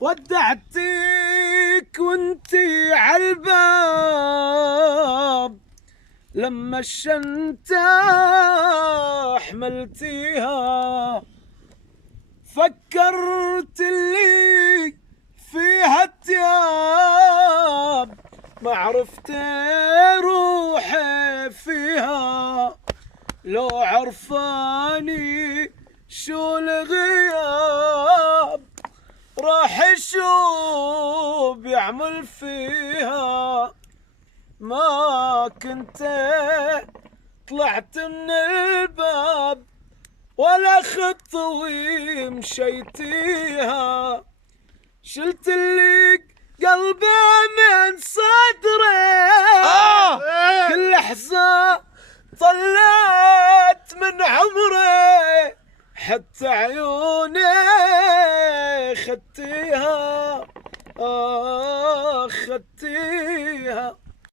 ودعتك وانتي عالباب، لما الشنطة حملتيها فكرت اللي فيها التياب، ما عرفت روحي فيها، لو عرفاني شو الغياب راح شو بيعمل فيها. ما كنت طلعت من الباب ولا خطوي مشيتيها، شلت اللي قلبي من صدري، كل لحظة طلعت من عمري، حتى عيوني خدتيها خدتيها.